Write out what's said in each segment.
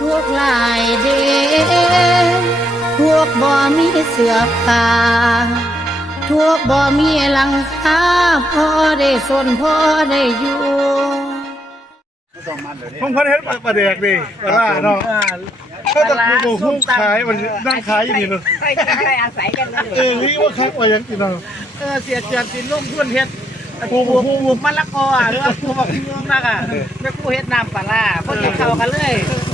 ทุกหลายเดพวกบ่มีเสือผ้าทุกบ่มีหลังคาพอได้สนพอได้อยู่ผมพันเฮ็ดปลาแดกดิปลาร้าเนาะก็จะกูกูผู้ขายมันนั่งขายอยู่นี่เนาะใครใครอาศัยกันเลยเออนี่ว่าคักว่าหยังกินเนาะเออเสียเจือนสินลงทุนเฮ็ดปลูกปลูกมะละกอหรือว่าปลูกบักม่วงนักอะแม่กูเฮ็ดน้ำปลาร้าพวกกินเข้ากันเลยถ้า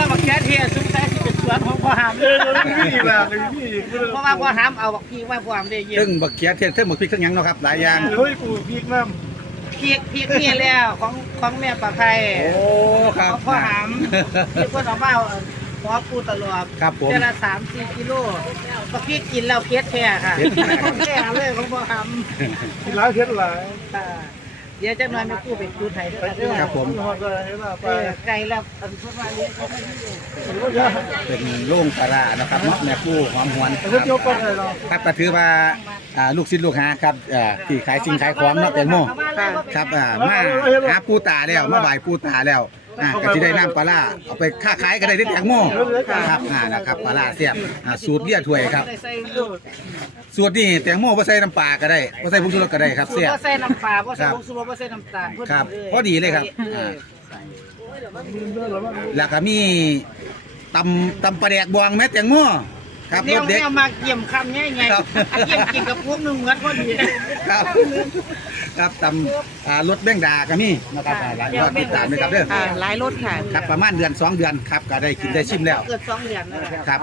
ว่าบักแค่เทียสุดท้ายสิเป็นสวนของพ่อหามเออเดี๋ยวนี้มีอีกแล้วมีอีกเพราะว่าพ่อหามเอาบักพี่ว่าพ่อหามได้เยซึ่อะงบักเขียเทียนเท่งบักพริกทั้งหยังเนาะครับหลายอย่างเฮ้ยกูพริกน้พริกพริกนี่แล้วของของแม่ปลาไข่โอ้คขรับองพ่อหามที่เพิ่นเอามาขอปูตลอดครับผมเดือนละสามสี่กิโลบักพี่กินแล้วเค็ดแท้ค่ะเค็ดแท้ ของแท้เลยของพ่อหามำกินหลายเฮ็ดหลาย ค่ะ เดี๋ยวจักหน่อยแม่กูไปดูไทยด้วยกันเด้อครับผมได้เฮ็ดละไปเออไก่แล้วอันเพิ่นว่าเลี้ยงเขาไม่ได้เป็นโล่งปลาร้านะครับเนาะแม่กู้หอมหวนครับครับก็ถือว่าอ่าลูกศิษย์ลูกหาครับอ่าที่ขายสิ่งขายของเนาะแตงโมครับอ่ามาหาปูตาแล้วมาไหว้ปูตาแล้ว อ่าก็สิได้น้ำปลาร้าเอาไปค้าขายก็ได้ที่แตงโมครับอ่านะครับปลาร้าเสียบอ่าสูตรเบี้ยถ้วยครับได้ใส่ลูกสูตรนี้แตงโมบ่ใส่น้ำปลาก็ได้บ่ใส่ผงชูรสก็ได้ครับสูตเสีรยบ บ่ใส่น้ำปลาบ่ใส่ครับผงชูรสบ่ใส่น้ำตาลพอดีครับเลยพอดีเลยครับเออแล้วก็มีตำตำปลาแดกบองแม่แตงโม ครับเรีรยสกเด็กแนวมาเกี่ยมคำง่ายๆครับอะเกี่ยมกินกับพวกหนึงเหมือนพอดีครับครับตำอ่ารถแบงดาก็มีนะครับอ่าหลายรอบติดตามนะครับเด้อค่ะหลายรสค่ะ ครับประมาณเดือนสองเดือนครับก็ได้กินได้ชิมแล้ว เกิดสองเดือนแล้วค่ะครับ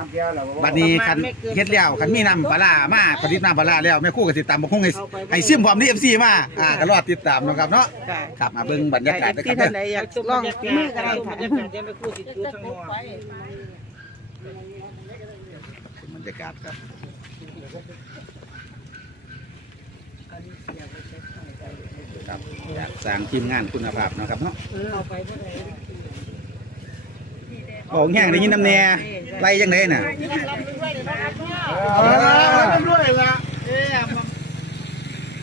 บัดนี้คันเฮ็ดแล้วคันมีน้ำปลาร้ามาผลิตน้ำปลาร้าแล้วแม่ครู่ก็ติดตามบ่คงให้ให้ซิมพร้อมนี่ FC มาอ่าก็รอติดตามนะครับเนาะค่ะ ครับมาเบิ่งบรรยากาศนะคที่รับท่านใดเด้ออยากลองมือกันได้ค่ะบรรยากาศจะไปคู่ติดจุดทั้งหมดบ รยากาศครับครับอยากสร้างทีมงานคุณภาพเนาะครับเนาะเอาไปเมื่อไหร่บอกแห้งได้ยินน้ำแน่ไล่จังไดน่ะเออด้วยละเออมอง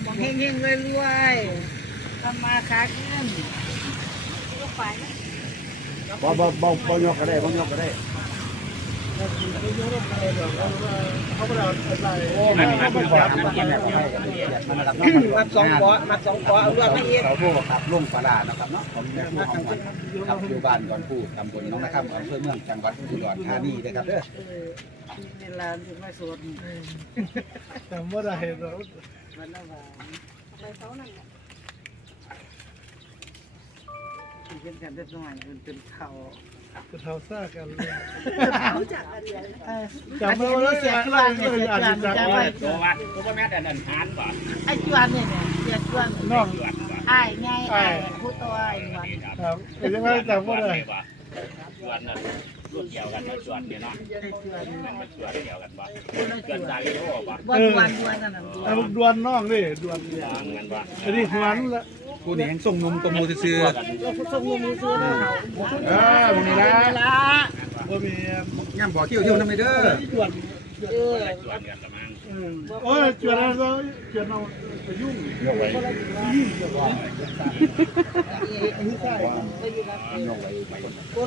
มองเฮงๆรวยทำมาค้าขึ้นบ่บ่บ่บ่ยกก็ได้บ่ยกก็ได้ มัดสองเกาะมัดสองเกาะเอาเรื่องไม่เอ็ดเราโทษครับลุงปลาร้านะครับเนาะผมแม่ผู้ของมันครับอยู่บ้านดอนผู้ตำบลน้องนะครับอำเภอเมืองจังหวัดอุดรธานีนะครับเด้อเวลาถึงไม่สดจำบ่ได้เนาะมันละว่าเป็นกันแหละเล็กน้อยเป็นเป็นเขา จะเท่าซ่ากันเลยเออจำไม่ได้เสียจวนเนี่ยเสียจวนจะไปตัววัดตัวแม่แต่นันทานบ่ไอ้จวนเนี่ยเนี่ยเสียจวนน้องไอ้ไงไอ้ผู้ตัวไอ้หวันครับเป็นยังไงจำบ่ได้บ่ชวนนั่นรุ่นเดียวกันนะชวนเนี่ยเนาะไอ้จวนมันมาชวนเดียวกันบ่เกินใจโอ้บ่บ่จวนจวนนั่นน่ะไอ้พวกดวนน้องดิดวนทางนั้นบ่อันนี้หวนละ ผู้นี้ยังส่งนมตัวมูซื่อเราผู้ทรงมือซื้อเนาะเออมึงนี่นะละบ่มีๆย่ำบ่อคิ้วเที่ยวนำไปเด้อดวนเออชวนกันประมาณโอ้ยจวนแล้วจวนเอาไปยุ่งยกไว้พวกเ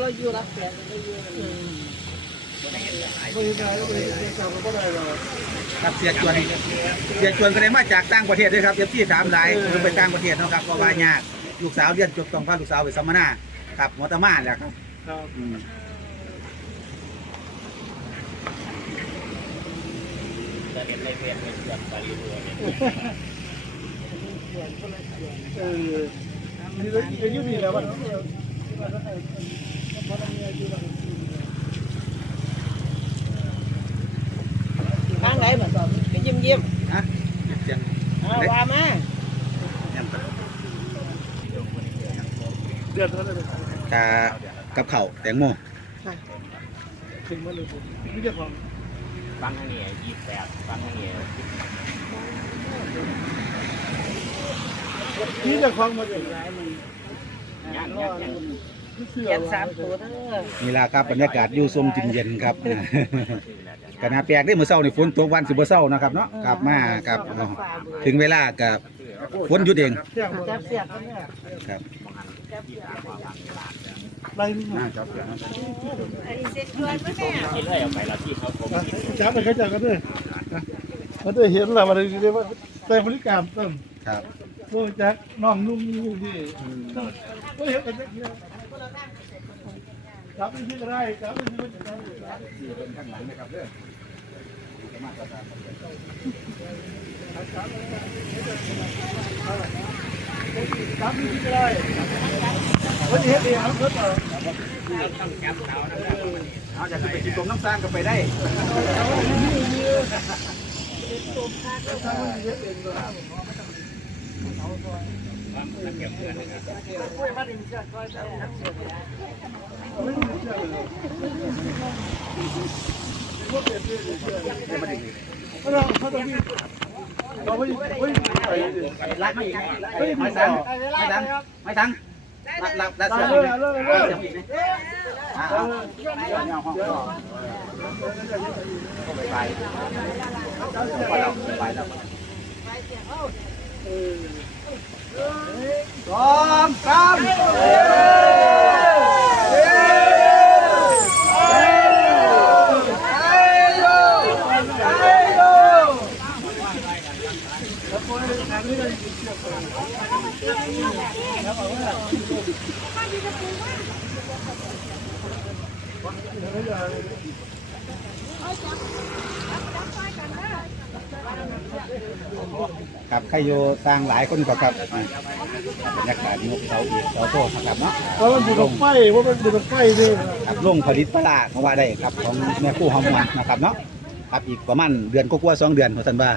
ราอยู่รักแสนเราอยู่บ่ได้แล้วบ่ได้จำบ่ได้หรอก ครับเสียจวนเสียจวนก็ได้มาจากต่างประเทศด้วยครับเอฟซีถามหลายเพิ่นไปต่างประเทศเนาะครับเพราะว่ายากลูกสาวเรียนจบต้องพาลูกสาวไปสัมมนาครับมอตมาแหละครับครับอืมจะเห็นในเพจเป็นชวนบาลีรัวเนี่ยเออนี่ก็อายุนี่แล้วว่า ทางไหนเหมือน กันยิ้มยิ้มฮะเสียงว่ามาเดือดเท่านั้นกากับเข่าวแตงโมถึงมาเลยผมนี่จะของฟังทางนี้ยี่สิบแปดฟังทางนี้นี่จะของมาเลยย่างย่างย่างเสื้อ เขียนสามตัวเด้อนี่ล่ะครับบรรยากาศอยู่สมจินเย็นครับกนาแปลกได้เมื่อเช้านี่ฝนตกวันสิบ่เช้านะครับเนาะกลับมาครับเนาะถึงเวลากับฝนหยุดเองเที่ยงหมดจับเสียกันเนี่ยครับจับเสียกันไล่นี่อ่าจับเสียงนะกินเลยเอาไปแล้วที่เขาผมจับไปเขาจับกันด้วยมันได้เห็นแล้วมันได้เรียกว่าใส่บริการต้นครับรู้จักน้องนุ่มอยู่ที่ก็เห็นกันจั บไปที่ก็ได้จับไปที่ก็ได้นี่เป็นข้างหลังนะครับเด้อจับไปที่ก็ได้วันนี้เห็นเองครับเพื่อนเอาจะขึ้นไปกินตรงน้ำสร้างก็ไปได้เราเขาต้องมีเราไม่ไม่ไปรักไม่ยังไม่สั่งไม่สั่งกรักรักตาเสือเลยเลยเลยอ่าเอา เอาห้องก็ไปไปไปแล้วไปแล้ว สองสาม ครับใครอยู่สร้างหลายคนก็ครับอ่าบรรยากาศนกเสาอีกเสาโตนะครับเนาะเพราะมันบุกไฟว่ามันบุกไฟนี่ครับลงผลิตปลาเขาว่าได้ครับของแม่คู่หอมหวานนะครับเนาะครับอีกประมาณเดือนก็กว่าๆสองเดือนพอสันว่า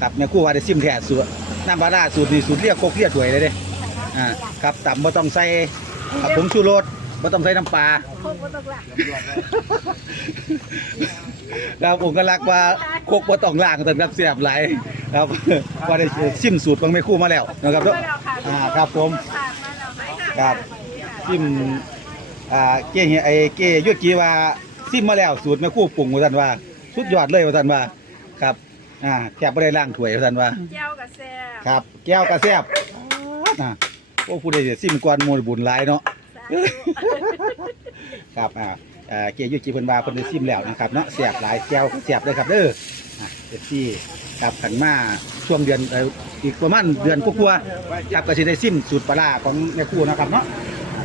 ครับแม่คู่ว่าได้ซิมแท้สูตรน้ำปลาร้าสูตรนี้สูตรเรียกโคกเรียกถวยเลยเด้อ่าครับต่ำบ่ต้องใส่ครับผงชูรส บ่ต้องใส่น้ำปลาแล้วผมก็รักว่าโคกบ่ต้องล้างแต่ครับเสียบหลายครับว่าได้ซิมสูตรของแม่คู่มาแล้วนะครับเนาะ อ่าครับผมครับซิมอ่าเก้เฮียไอ้เก้ยุกีว่าซิมมาแล้วสูตรแม่ครู่ปรุงว่าท่านว่าสุดยอดเลยว่าท่านว่าครับอ่าแค่บ่ได้ล้างถ้วยว่าท่านว่าแก้วกับแซ่บครับ แก้วกระแซบอ่าโอ้ผู้ใดจะซิมก่อนหมู่บุญหลายเนาะ ครับอ่าอ่าเก้ยุกีเพิ่นว่าเพิ่นได้ซิมแล้วนะครับเนาะแซ่บหลายแก้วก็แซ่บเลยครับเด้ออ่าเอฟซีครับขันมาช่วงเดือนเอ่ออีกประมาณเดือนกว่าๆครับก็สิได้ซิมสูตรปลาร้าของแม่ครู่นะครับเนาะ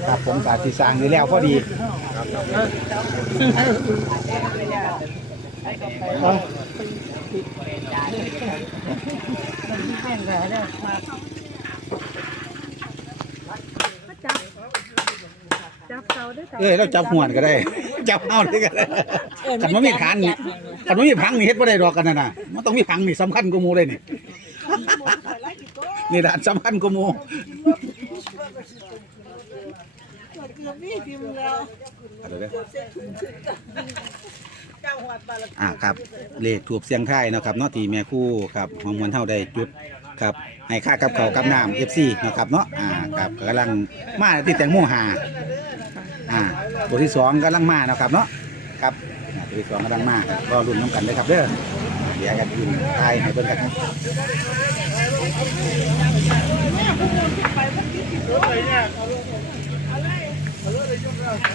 ครับผมก็สิสร้างนี่แล้วพอดี จับเสาด้วยค่ะเอ้ยเราจับหวนก็ได้ จับเอาได้ก็ได้ขันมันมีฐานนี่ขันมันมีพังนี่เฮ็ดบ่ได้ดอกกันนั่นน่ะมันต้องมีพังนี่สำคัญกว่าหมู่เลยนี่ นี่ด่านสำคัญกว่าหมู่เอาเด้ออ่าครับเลขถูกเสียงไทายเนาะครับเนาะที่แม่ครู่ครับของมวลเท่าได้จุด ครับให้ค่ากับเขาวกับน้ำ FC เนะครับเนาะอ่าครับกำลังมาที่แตงโมหาอ่าตัวที่สองกำลังมานะครับเนาะครับอ่าตัวที่สองกำลังมาก็รุ่นน้ำกันเลยครับเด้อเดี๋ยวกันกินทายให้เบิ่งกันครับ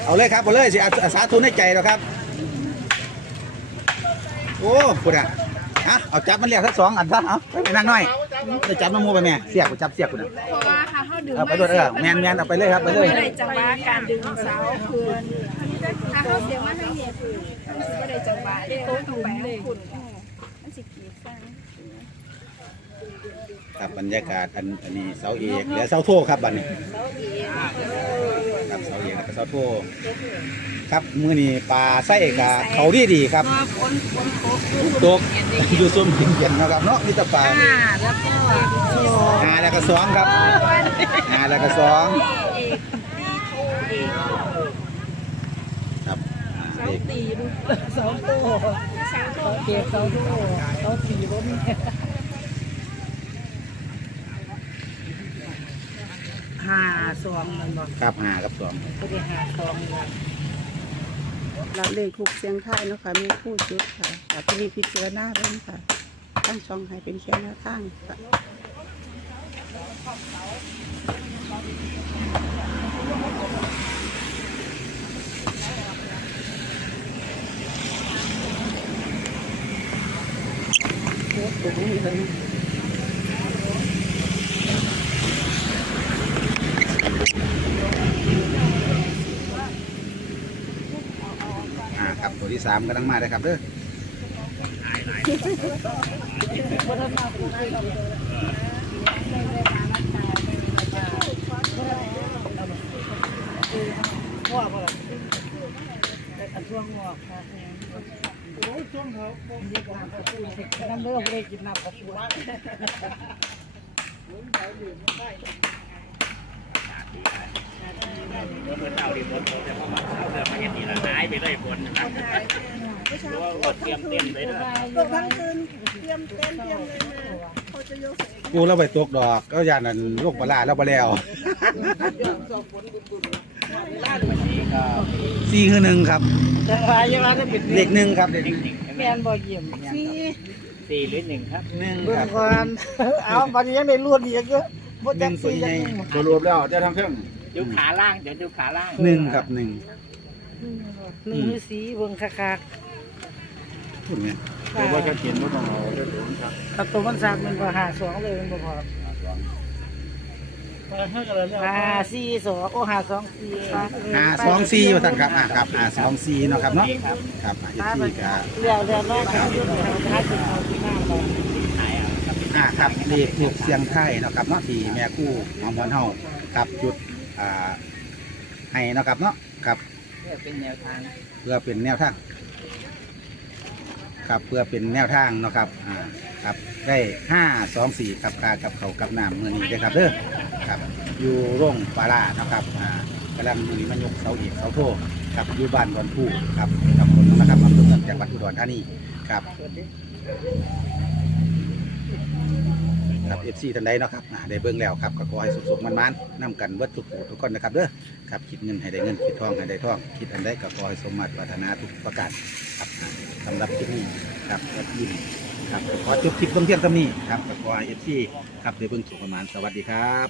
เอาเลยครับเอาเลยสิอาอาสาทุนให้ใจแล้วครับ โอ้พุดอะฮะเอาจับมันเรียกทั้งสองอันซะเอาไปนั่งหน่อย จะจับน้ำมูไปแม่เสียบจับเสียบกูนะเพราะว่าค่ะเขาดึงเอาไปด้วยเออแมนแมนเอาไปเลยครับไปเลยไม่ได้จังหวะการดึงเสาคืนถ้าเขาเสียงมาให้เฮียคือมันสิไม่ได้จังหวะได้โต๊ะถูกไปให้คุณมันสิกีดฟังครับบรรยากาศอันอันนี้เสาเอกและเสาโทครับบัดนี้ครับเสาเอกและก็เสาโท ครับมื้อนี้ปลาไส้กับเขาดีดีๆครับคนคนโต๊ะตกอยู่ซุ่มเย็นๆนะครับเนาะมีแต่ปลาอ่าแล้วก็หาแล้วก็สองครับหาแล้วก็สองเอกตีโทเอกครับอ่าเลขตีดูสองตัวสามตัวเก็บสองตัวเขาตีรถห้าสองมันบอกครับหากับสองก็ได้ห้าสองรับ รับเลงทุกเสียงท้ายเนาะค่ะมีผู้ชุดค่ะแต่ะพินิจพิจารณาเรื่องค่ะตั้งช่องให้เป็นแค่หน้าตั้งค่ะเด็กผมเลย สามกำลังมาเลยครับเด้อน้ำเลือดเลยกินน้ำกระปุก เมื่อเช้าดีฝนตกแต่พอมาเช้าเริ่มมาเห็นทีละหายไปเลยฝนนะครับเพราะว่ารถเตรียมเต็มเลยนะตกทั้งคืนเตรียมเต้นเตรียมเลยมาเขาจะยกใส่กูเราไปตกดอกก็ยานนั้นลูกปลาแล้วปลาแล้วสี่คือหนึ่งครับจังหวะยังไงได้เป็นเด็กหนึ่งครับเด็กแม่นบ่เยี่ยมสี่สี่หรือหนึ่งครับหนึ่งเบิ่ครับก่อนเอาบันี้ยังได้รวดอีกเยอะหนึ่งส่วนสี่ใหจัญ่กหนึ่งรวมแล้วจะทำเครื่อง ดูขาล่างเดี๋ยวดูขาล่างหนึ่งครับหนึ่งหนึ่งหรือสีเบิ่งคักพูดไงๆแต่ว่าจะเขียนบ่ต้องเอาถ้าตัวมันสักมันก็หาสองเลยมันบ่พอหาสี่สองโอ้หาสองสี่อ่าสองสี่ว่าท่านครับอ่าครับอ่าสองสี่เนาะครับเนาะครับอ่าอีกที่ครับเรียวเรียวน้อยครับหาสิบเอาที่หน้าบ่อ่าครับเลขถูกเสียงไทยเนาะครับเนาะที่แม่กู้หอมหวนเฮาครับจุด อ่าให้เนาะครับเนาะครับเป็นแนวทางเพื่อเป็นแนวทางครับเพื่อเป็นแนวทางเนาะครับอ่าครับได้ห้าสองสี่ครับค่ากับเขาวกับน้ำมือนี้ได้อครับเด้อครับอยู่โรงปลาร้าเนาะครับอ่ากำลังมือนี้มันยกเสาเอกเสาโทครับอยู่บ้านดอนผู้ครับตำบลนะครับอำเภอเมืองจังหวัดอุดรธานีครับ ครับเอฟซีท่านใดเนาะครับอ่าได้เบิ่งแล้วครับก็ขอให้สุขๆมันๆนำกันเบิดทุกผู้ทุกคนนะครับเด้อครับคิดเงินให้ได้เงินคิดทองให้ได้ทองคิดอันใดก็ขอให้สมมาตรปรารถนาทุกประการครับสำหรับคลิปนี้ครับแอดยินครับก็ขอจบคลิปเบื้องเที่ยงตำนี้ครับก็ขอให้เอฟซีครับได้เบิ่งสุขประมาณสวัสดีครับ